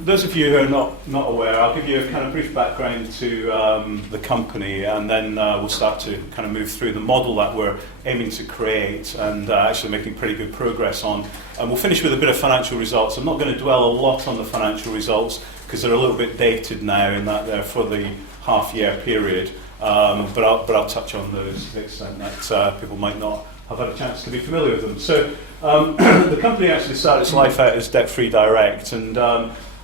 Those of you who are not aware, I'll give you a kind of brief background to the company, and then we'll start to kind of move through the model that we're aiming to create and actually making pretty good progress on. And we'll finish with a bit of financial results. I'm not going to dwell a lot on the financial results because they're a little bit dated now in that they're for the half-year period. But I'll touch on those to the extent that people might not have had a chance to be familiar with them. So the company actually started its life out as debt-free direct, and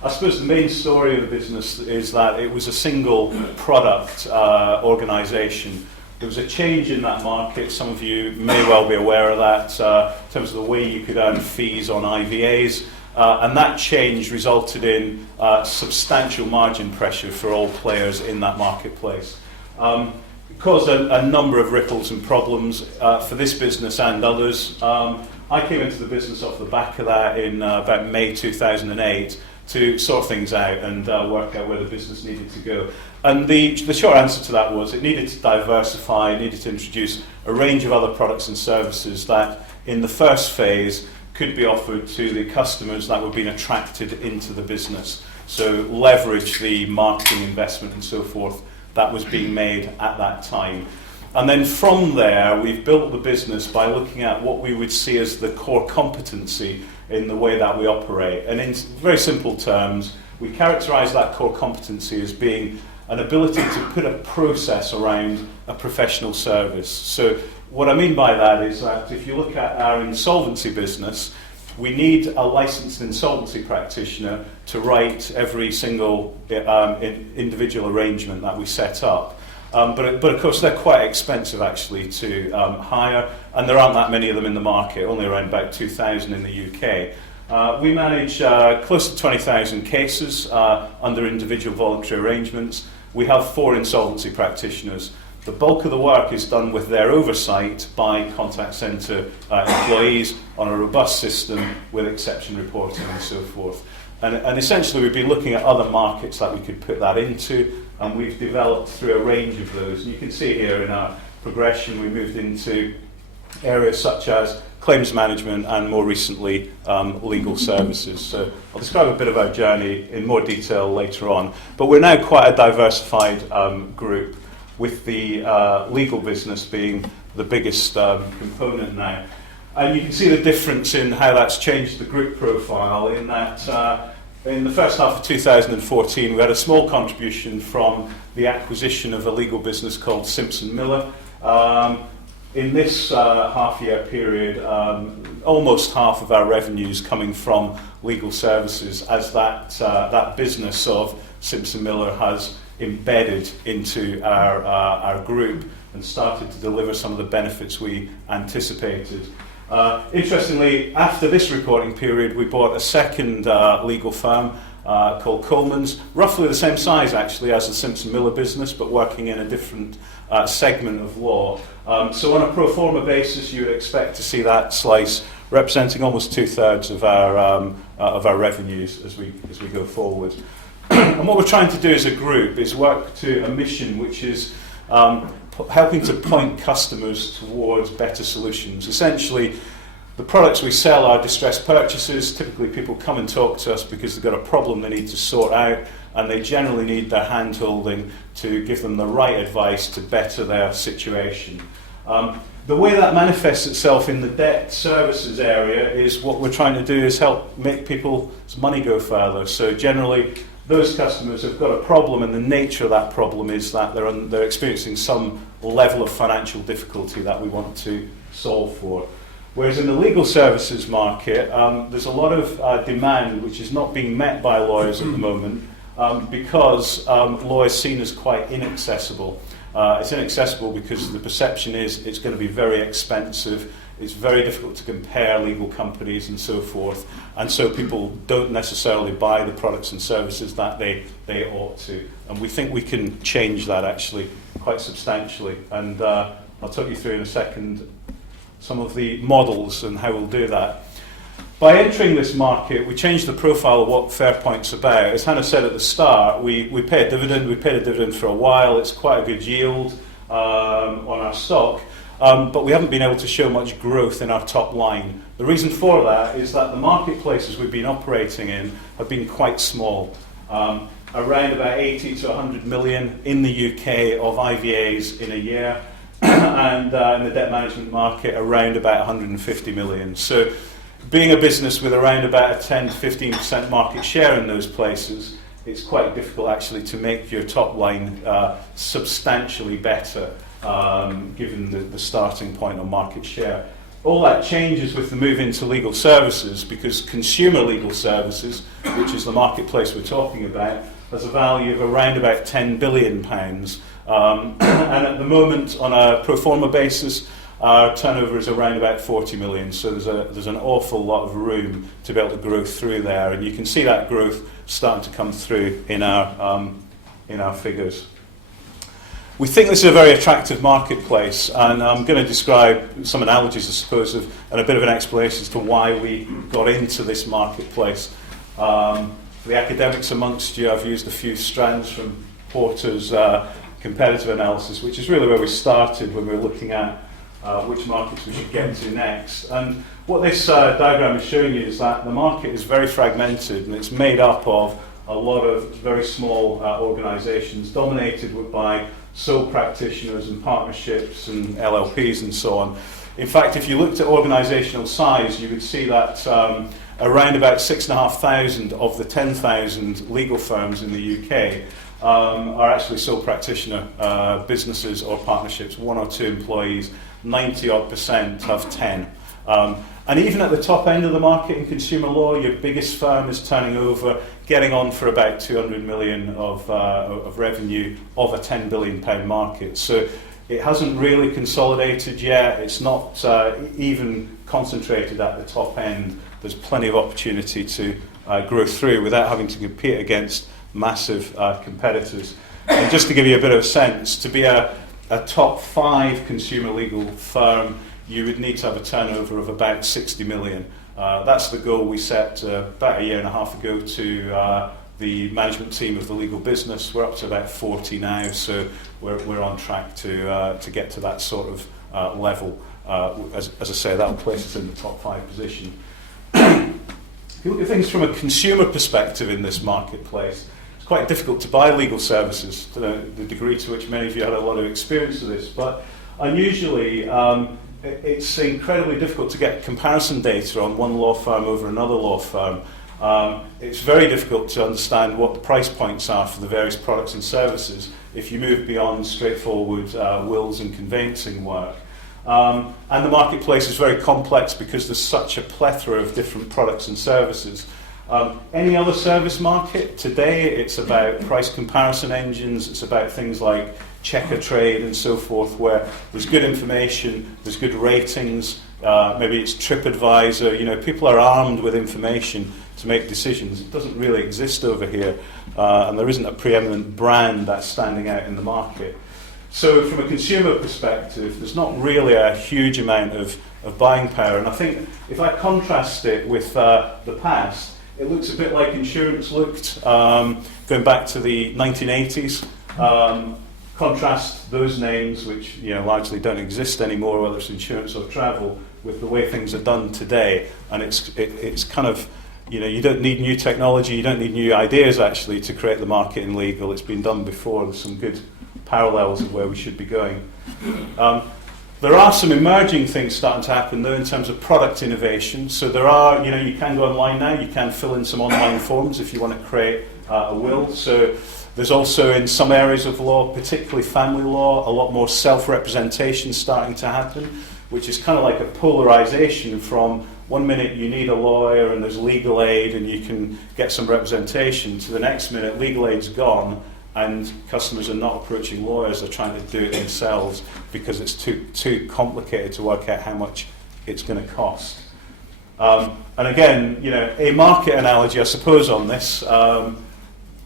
I suppose the main story of the business is that it was a single product organisation. There was a change in that market. Some of you may well be aware of that in terms of the way you could earn fees on IVAs. And that change resulted in substantial margin pressure for all players in that marketplace. It caused a number of ripples and problems for this business and others. I came into the business off the back of that in about May 2008 to sort things out and work out where the business needed to go. And the short answer to that was it needed to diversify, it needed to introduce a range of other products and services that in the first phase could be offered to the customers that were being attracted into the business. So leverage the marketing investment and so forth that was being made at that time. And then from there, we've built the business by looking at what we would see as the core competency in the way that we operate. And in very simple terms, we characterize that core competency as being an ability to put a process around a professional service. So what I mean by that is that if you look at our insolvency business, we need a licensed insolvency practitioner to write every single individual arrangement that we set up. But of course they're quite expensive actually to hire, and there aren't that many of them in the market, only around about 2,000 in the UK. We manage close to 20,000 cases under individual voluntary arrangements. We have 4 insolvency practitioners. The bulk of the work is done with their oversight by contact centre employees on a robust system with exception reporting and so forth. And essentially we've been looking at other markets that we could put that into, and we've developed through a range of those. And you can see here in our progression we moved into areas such as claims management and more recently legal services. So I'll describe a bit of our journey in more detail later on. But we're now quite a diversified group, with the legal business being the biggest component now. And you can see the difference in how that's changed the group profile in that in the first half of 2014 we had a small contribution from the acquisition of a legal business called Simpson Miller. In this half-year period, almost half of our revenues coming from legal services, as that business of Simpson Miller has embedded into our group and started to deliver some of the benefits we anticipated. Interestingly, after this reporting period, we bought a second legal firm called Coleman's, roughly the same size actually as the Simpson Miller business, but working in a different segment of law. So on a pro forma basis, you would expect to see that slice representing almost 2/3 of our revenues as we go forward. And what we're trying to do as a group is work to a mission which is helping to point customers towards better solutions. Essentially, the products we sell are distressed purchases. Typically people come and talk to us because they've got a problem they need to sort out, and they generally need their hand-holding to give them the right advice to better their situation. The way that manifests itself in the debt services area is what we're trying to do is help make people's money go further. So generally, those customers have got a problem, and the nature of that problem is that they're experiencing some level of financial difficulty that we want to solve for. Whereas in the legal services market, there's a lot of demand which is not being met by lawyers at the moment because law is seen as quite inaccessible. It's inaccessible because the perception is it's going to be very expensive. It's very difficult to compare legal companies and so forth, and so people don't necessarily buy the products and services that they ought to. And we think we can change that actually quite substantially, and I'll talk you through in a second some of the models and how we'll do that. By entering this market, we changed the profile of what Fairpoint's about. As Hannah said at the start, we pay a dividend. We paid a dividend for a while. It's quite a good yield on our stock. but we haven't been able to show much growth in our top line. The reason for that is that the marketplaces we've been operating in have been quite small. Around about 80 to 100 million in the UK of IVAs in a year, and in the debt management market around about 150 million. So being a business with around about a 10 to 15% market share in those places, it's quite difficult actually to make your top line substantially better, given the starting point on market share. All that changes with the move into legal services, because consumer legal services, which is the marketplace we're talking about, has a value of around about £10 billion. And at the moment, on a pro forma basis, our turnover is around about 40 million. So there's an awful lot of room to be able to grow through there. And you can see that growth starting to come through in our figures. We think this is a very attractive marketplace, and I'm going to describe some analogies, I suppose, and a bit of an explanation as to why we got into this marketplace. For the academics amongst you, I've used a few strands from Porter's competitive analysis, which is really where we started when we were looking at which markets we should get to next. And what this diagram is showing you is that the market is very fragmented, and it's made up of a lot of very small organisations dominated by sole practitioners and partnerships and LLPs and so on. In fact, if you looked at organisational size, you would see that around about 6,500 of the 10,000 legal firms in the UK are actually sole practitioner businesses or partnerships, 1 or 2 employees. 90% have 10. And even at the top end of the market in consumer law, your biggest firm is turning over, getting on for about 200 million of revenue of a £10 billion market. So it hasn't really consolidated yet. It's not even concentrated at the top end. There's plenty of opportunity to grow through without having to compete against massive competitors. And just to give you a bit of a sense, to be a top 5 consumer legal firm, you would need to have a turnover of about 60 million. That's the goal we set about a year and a half ago to the management team of the legal business. We're up to about 40 now, so we're on track to get to that sort of level. As I say, that will place us in the top 5 position. If you look at things from a consumer perspective in this marketplace, it's quite difficult to buy legal services, to the degree to which many of you had a lot of experience with this, but unusually it's incredibly difficult to get comparison data on one law firm over another law firm. It's very difficult to understand what the price points are for the various products and services if you move beyond straightforward wills and conveyancing work. And the marketplace is very complex because there's such a plethora of different products and services. Any other service market today, it's about price comparison engines, it's about things like checker trade and so forth, where there's good information, there's good ratings, maybe it's TripAdvisor, you know, people are armed with information to make decisions. It doesn't really exist over here, and there isn't a preeminent brand that's standing out in the market. So from a consumer perspective, there's not really a huge amount of buying power, and I think if I contrast it with the past, it looks a bit like insurance looked going back to the 1980s. Contrast those names, which largely don't exist anymore, whether it's insurance or travel, with the way things are done today. And it's kind of, you don't need new technology, you don't need new ideas actually to create the market in legal. It's been done before. There's some good parallels of where we should be going. There are some emerging things starting to happen though in terms of product innovation. So there are, you can go online now, you can fill in some online forms if you want to create a will. So there's also in some areas of law, particularly family law, a lot more self-representation starting to happen, which is kind of like a polarization from one minute you need a lawyer and there's legal aid and you can get some representation, to the next minute legal aid's gone and customers are not approaching lawyers, they're trying to do it themselves because it's too complicated to work out how much it's going to cost. And again, a market analogy, I suppose, on this,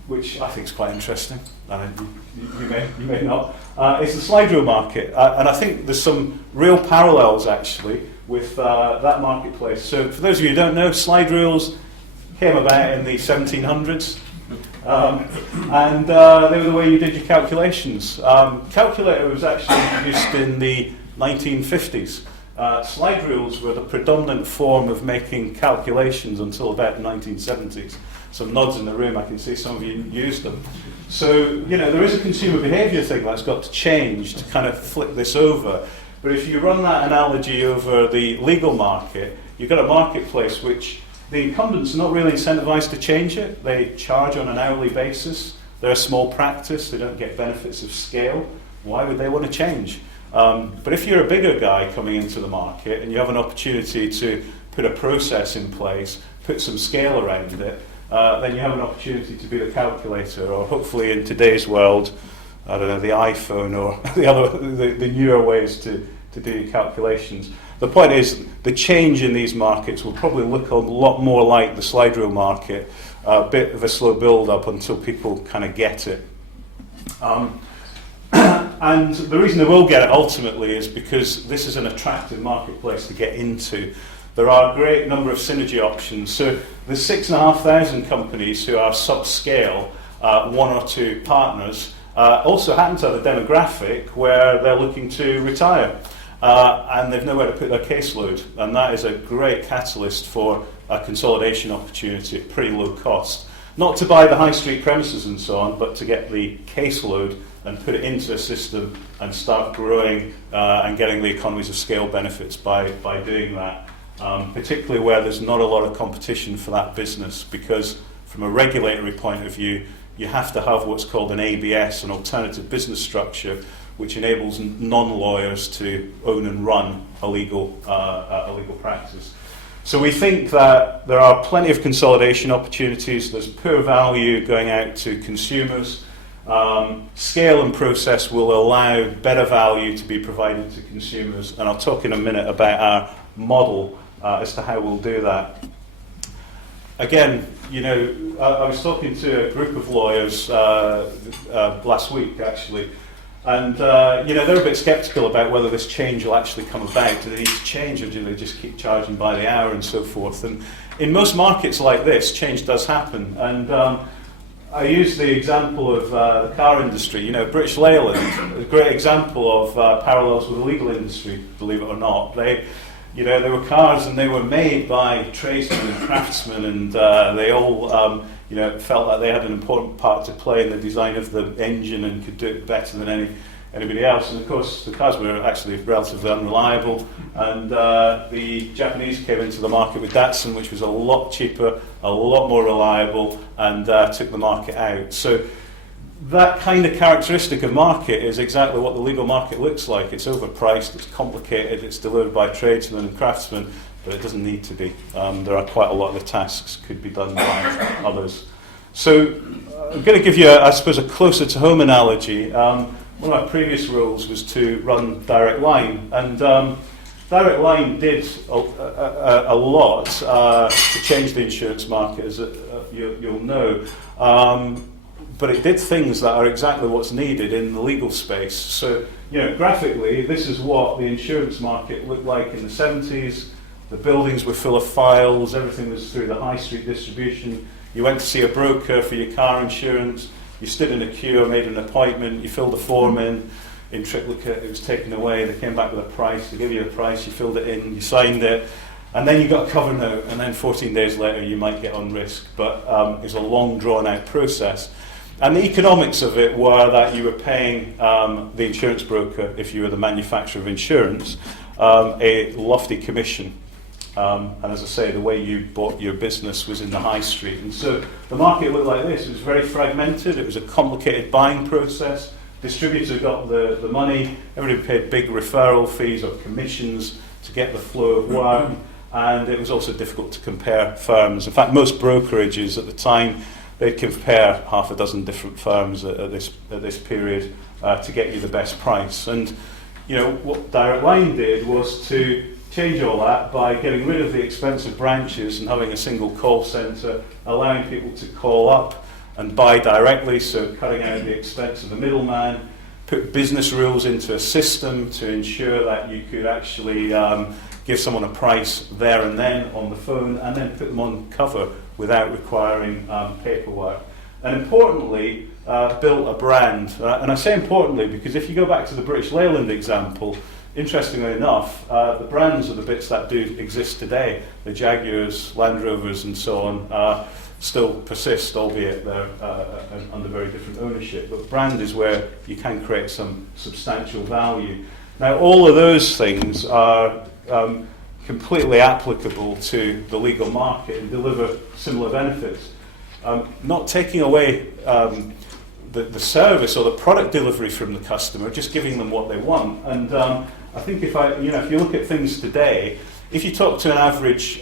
which I think is quite interesting, you may not, is the slide rule market. And I think there's some real parallels, actually, with that marketplace. So for those of you who don't know, slide rules came about in the 1700s. And they were the way you did your calculations. Calculator was actually introduced in the 1950s. Slide rules were the predominant form of making calculations until about the 1970s. Some nods in the room, I can see some of you used them. So, you know, there is a consumer behaviour thing that's got to change to kind of flip this over. But if you run that analogy over the legal market, you've got a marketplace which the incumbents are not really incentivised to change it. They charge on an hourly basis. They're a small practice. They don't get benefits of scale. Why would they want to change? But if you're a bigger guy coming into the market and you have an opportunity to put a process in place, put some scale around it, then you have an opportunity to be the calculator, or hopefully in today's world, I don't know, the iPhone or the newer ways to do calculations. The point is, the change in these markets will probably look a lot more like the slide rule market, a bit of a slow build-up until people kind of get it. And the reason they will get it ultimately is because this is an attractive marketplace to get into. There are a great number of synergy options. So the 6,500 companies who are subscale, one or two partners, also happen to have a demographic where they're looking to retire. And they've nowhere to put their caseload. And that is a great catalyst for a consolidation opportunity at pretty low cost. Not to buy the high street premises and so on, but to get the caseload and put it into a system and start growing and getting the economies of scale benefits by doing that. Particularly where there's not a lot of competition for that business, because from a regulatory point of view, you have to have what's called an ABS, an alternative business structure, which enables non-lawyers to own and run a legal practice. So we think that there are plenty of consolidation opportunities. There's poor value going out to consumers. Scale and process will allow better value to be provided to consumers, and I'll talk in a minute about our model as to how we'll do that. Again, you know, I was talking to a group of lawyers last week, actually, and you know, they're a bit sceptical about whether this change will actually come about. Do they need to change, or do they just keep charging by the hour and so forth? And in most markets like this, change does happen. And I use the example of the car industry. You know, British Leyland, a great example of parallels with the legal industry, believe it or not. You know, there were cars and they were made by tradesmen and craftsmen, and they all, you know, felt like they had an important part to play in the design of the engine and could do it better than anybody else. And of course, the cars were actually relatively unreliable, and the Japanese came into the market with Datsun, which was a lot cheaper, a lot more reliable, and took the market out. So that kind of characteristic of market is exactly what the legal market looks like. It's overpriced, it's complicated, it's delivered by tradesmen and craftsmen, but it doesn't need to be. There are quite a lot of the tasks could be done by others. So I'm going to give you, I suppose, a closer to home analogy. One of my previous roles was to run Direct Line, and Direct Line did a lot to change the insurance market, as you'll know. But it did things that are exactly what's needed in the legal space. So, you know, graphically, this is what the insurance market looked like in the 70s. The buildings were full of files, everything was through the high street distribution. You went to see a broker for your car insurance, you stood in a queue or made an appointment, you filled a form in triplicate, it was taken away, they came back with a price, they gave you a price, you filled it in, you signed it, and then you got a cover note, and then 14 days later you might get on risk. But it's a long drawn out process. And the economics of it were that you were paying the insurance broker, if you were the manufacturer of insurance, a lofty commission. And as I say, the way you bought your business was in the high street. And so the market looked like this. It was very fragmented. It was a complicated buying process. Distributors got the money. Everybody paid big referral fees or commissions to get the flow of work. And it was also difficult to compare firms. In fact, most brokerages at the time, they'd compare half a dozen different firms at this period to get you the best price. And you know what Direct Line did was to change all that by getting rid of the expensive branches and having a single call centre, allowing people to call up and buy directly, so cutting out the expense of the middleman, put business rules into a system to ensure that you could actually give someone a price there and then on the phone, and then put them on cover without requiring paperwork. And importantly, built a brand. And I say importantly because if you go back to the British Leyland example, interestingly enough, the brands are the bits that do exist today. The Jaguars, Land Rovers and so on still persist, albeit they're under very different ownership. But brand is where you can create some substantial value. Now, all of those things are completely applicable to the legal market and deliver similar benefits. Not taking away the service or the product delivery from the customer, just giving them what they want. And I think if you look at things today, if you talk to an average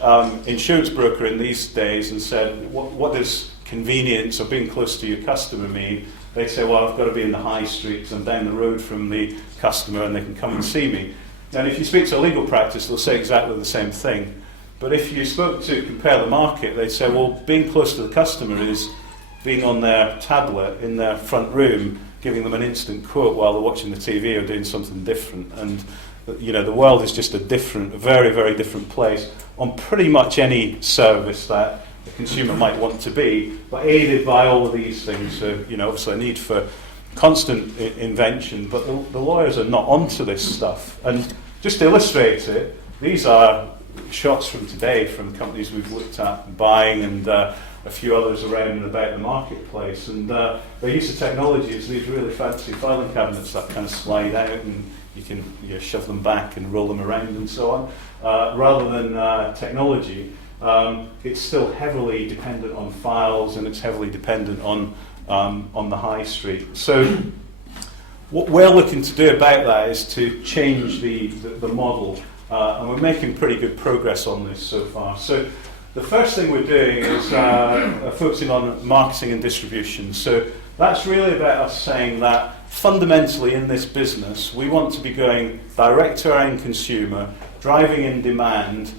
insurance broker in these days and said, what does convenience or being close to your customer mean? They say, well, I've got to be in the high street because I'm down the road from the customer and they can come and see me. And if you speak to a legal practice, they'll say exactly the same thing. But if you spoke to Compare the Market, they'd say, well, being close to the customer is being on their tablet in their front room, giving them an instant quote while they're watching the TV or doing something different. And the world is just a very, very different place on pretty much any service that the consumer might want to be, but aided by all of these things. So, obviously a need for constant invention, but the lawyers are not onto this stuff. And just to illustrate it, these are shots from today from companies we've looked at buying and a few others around and about the marketplace. And their use of technology is these really fancy filing cabinets that kind of slide out and you can shove them back and roll them around and so on. Rather than technology, it's still heavily dependent on files and it's heavily dependent on the high street. So what we're looking to do about that is to change the model, and we're making pretty good progress on this so far. So the first thing we're doing is focusing on marketing and distribution. So that's really about us saying that fundamentally in this business, we want to be going direct to our end consumer, driving in demand,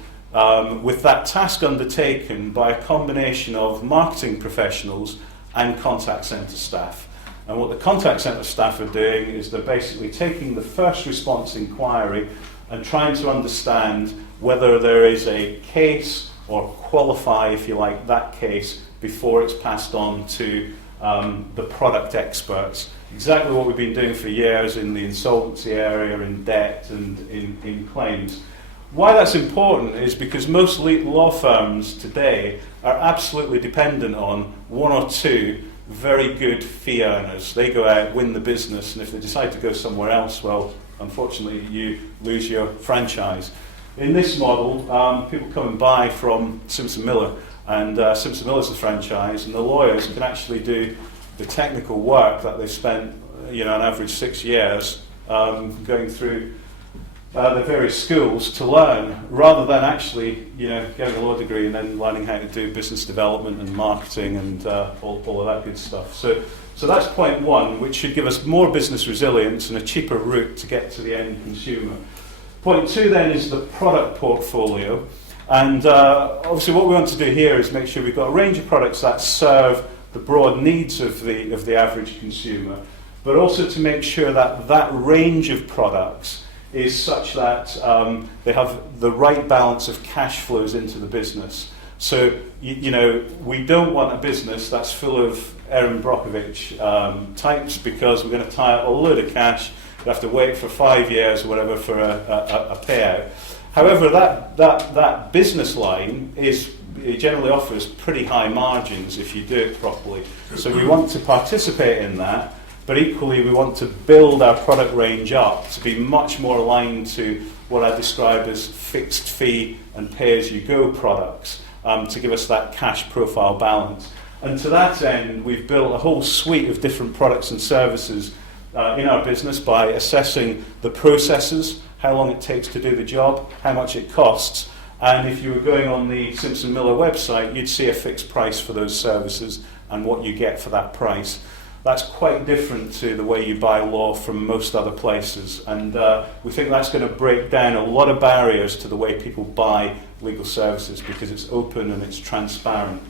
with that task undertaken by a combination of marketing professionals and contact centre staff. And what the contact centre staff are doing is they're basically taking the first response inquiry and trying to understand whether there is a case or qualify, if you like, that case before it's passed on to the product experts. Exactly what we've been doing for years in the insolvency area, in debt and in claims. Why that's important is because most law firms today are absolutely dependent on one or two very good fee earners. They go out, win the business, and if they decide to go somewhere else, well, unfortunately, you lose your franchise. In this model, people come and buy from Simpson Miller, and Simpson Miller's the franchise, and the lawyers can actually do the technical work that they've spent, on average 6 years, going through the various schools to learn, rather than actually, getting a law degree and then learning how to do business development and marketing and all of that good stuff. So that's point one, which should give us more business resilience and a cheaper route to get to the end consumer. Point two then is the product portfolio. And obviously what we want to do here is make sure we've got a range of products that serve the broad needs of the average consumer, but also to make sure that that range of products is such that they have the right balance of cash flows into the business. So, we don't want a business that's full of Erin Brockovich types, because we're going to tie up a load of cash. We have to wait for 5 years or whatever for a payout. However, that business line it generally offers pretty high margins if you do it properly. So we want to participate in that. But equally, we want to build our product range up to be much more aligned to what I describe as fixed fee and pay-as-you-go products, to give us that cash profile balance. And to that end, we've built a whole suite of different products and services in our business by assessing the processes, how long it takes to do the job, how much it costs. And if you were going on the Simpson Miller website, you'd see a fixed price for those services and what you get for that price. That's quite different to the way you buy law from most other places, and we think that's going to break down a lot of barriers to the way people buy legal services, because it's open and it's transparent.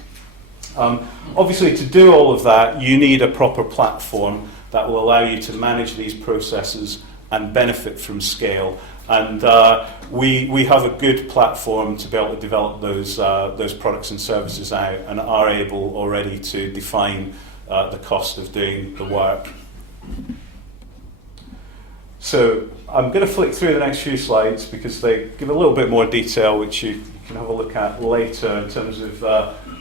Obviously, to do all of that, you need a proper platform that will allow you to manage these processes and benefit from scale. And we have a good platform to be able to develop those products and services out, and are able already to define the cost of doing the work. So I'm going to flick through the next few slides because they give a little bit more detail, which you can have a look at later in terms of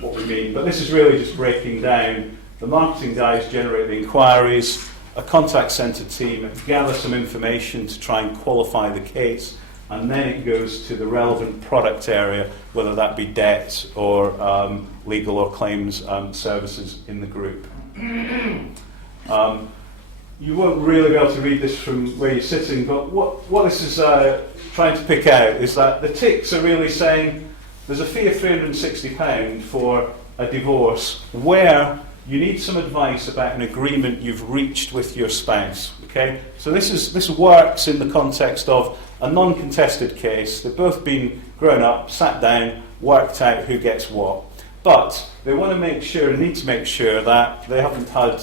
what we mean. But this is really just breaking down the marketing guys generate the inquiries, a contact centre team gather some information to try and qualify the case, and then it goes to the relevant product area, whether that be debt or legal or claims services in the group. You won't really be able to read this from where you're sitting, but what this is trying to pick out is that the ticks are really saying there's a fee of £360 for a divorce where you need some advice about an agreement you've reached with your spouse. Okay, so this works in the context of a non-contested case. They've both been grown up, sat down, worked out who gets what, but they want to make sure and need to make sure that they haven't had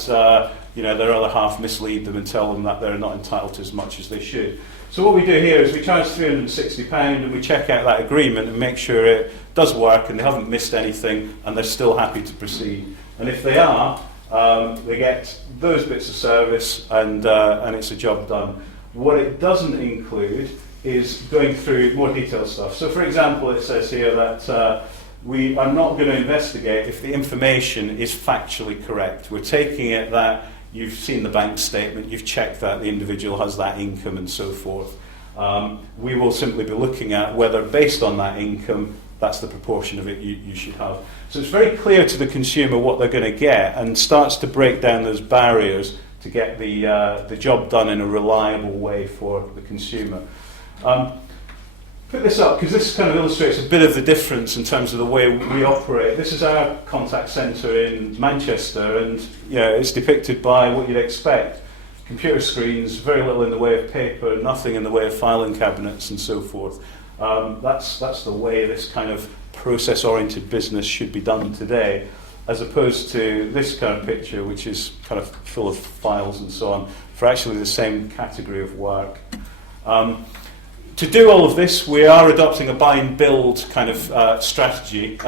their other half mislead them and tell them that they're not entitled to as much as they should. So what we do here is we charge £360 and we check out that agreement and make sure it does work and they haven't missed anything and they're still happy to proceed. And if they are, they get those bits of service and it's a job done. What it doesn't include is going through more detailed stuff. So for example, it says here that we are not going to investigate if the information is factually correct. We're taking it that you've seen the bank statement, you've checked that the individual has that income and so forth. We will simply be looking at whether, based on that income, that's the proportion of it you should have. So it's very clear to the consumer what they're going to get and starts to break down those barriers to get the job done in a reliable way for the consumer. Put this up because this kind of illustrates a bit of the difference in terms of the way we operate. This is our contact centre in Manchester, and it's depicted by what you'd expect. Computer screens, very little in the way of paper, nothing in the way of filing cabinets and so forth. That's the way this kind of process-oriented business should be done today, as opposed to this kind of picture, which is kind of full of files and so on, for actually the same category of work. To do all of this, we are adopting a buy and build kind of strategy.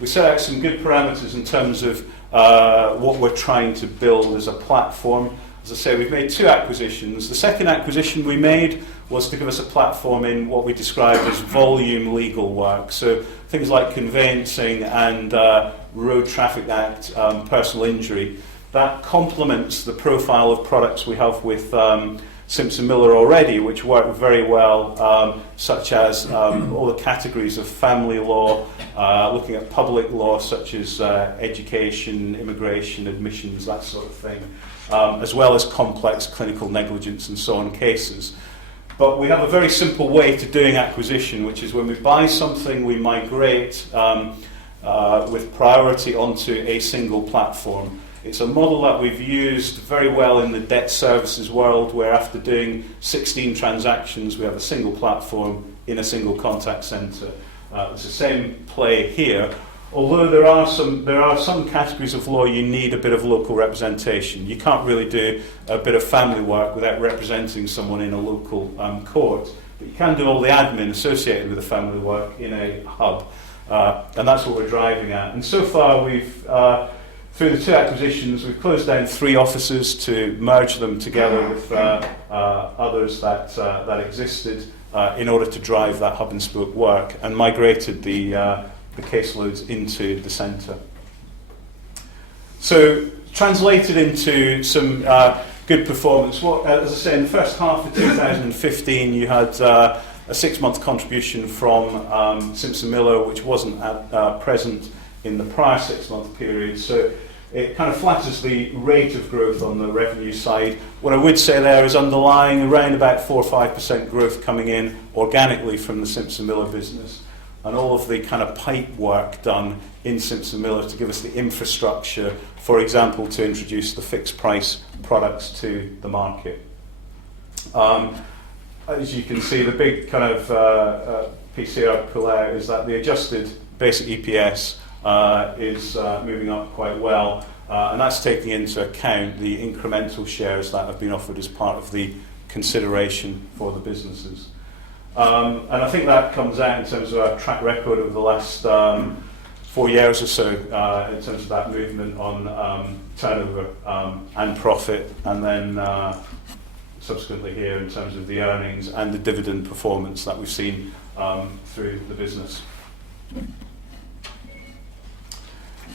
We set out some good parameters in terms of what we're trying to build as a platform. As I say, we've made 2 acquisitions. The second acquisition we made was to give us a platform in what we describe as volume legal work. So things like conveyancing and Road Traffic Act, personal injury. That complements the profile of products we have with Simpson Miller already, which work very well, such as all the categories of family law, looking at public law such as education, immigration, admissions, that sort of thing, as well as complex clinical negligence and so on cases. But we have a very simple way to doing acquisition, which is when we buy something, we migrate with priority onto a single platform. It's a model that we've used very well in the debt services world, where after doing 16 transactions, we have a single platform in a single contact centre. It's the same play here, although there are some categories of law you need a bit of local representation. You can't really do a bit of family work without representing someone in a local court, but you can do all the admin associated with the family work in a hub, and that's what we're driving at. And so far we've through the 2 acquisitions, we've closed down 3 offices to merge them together with others that existed in order to drive that hub and spoke work, and migrated the caseloads into the centre. So translated into some good performance. As I say, in the first half of 2015, you had a 6-month contribution from Simpson Miller, which wasn't present in the prior 6-month period, so it kind of flatters the rate of growth on the revenue side. What I would say there is underlying around about 4 or 5% growth coming in organically from the Simpson Miller business, and all of the kind of pipe work done in Simpson Miller to give us the infrastructure, for example, to introduce the fixed price products to the market. As you can see, the big kind of PCR pull out is that the adjusted basic EPS is moving up quite well, and that's taking into account the incremental shares that have been offered as part of the consideration for the businesses. And I think that comes out in terms of our track record over the last 4 years or so, in terms of that movement on turnover and profit, and then subsequently here in terms of the earnings and the dividend performance that we've seen through the business.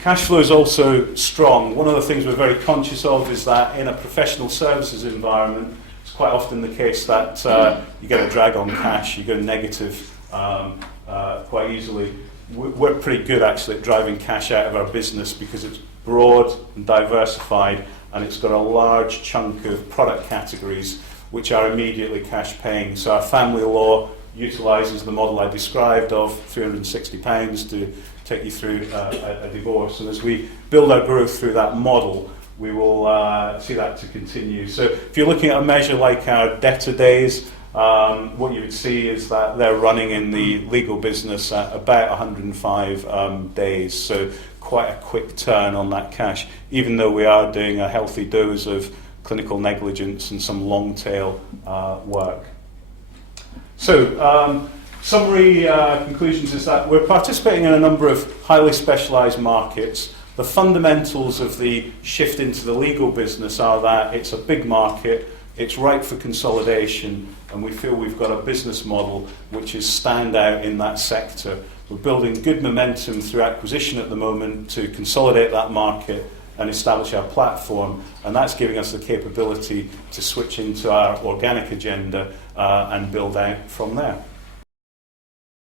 Cash flow is also strong. One of the things we're very conscious of is that in a professional services environment, it's quite often the case that you get a drag on cash, you go negative quite easily. We're pretty good actually at driving cash out of our business because it's broad and diversified, and it's got a large chunk of product categories which are immediately cash paying. So our family law utilises the model I described of £360 to take you through a divorce. And as we build our growth through that model, we will see that to continue. So if you're looking at a measure like our debtor days, what you would see is that they're running in the legal business at about 105 days. So quite a quick turn on that cash, even though we are doing a healthy dose of clinical negligence and some long tail work. So summary conclusions is that we're participating in a number of highly specialised markets. The fundamentals of the shift into the legal business are that it's a big market, it's ripe for consolidation, and we feel we've got a business model which is standout in that sector. We're building good momentum through acquisition at the moment to consolidate that market and establish our platform, and that's giving us the capability to switch into our organic agenda and build out from there.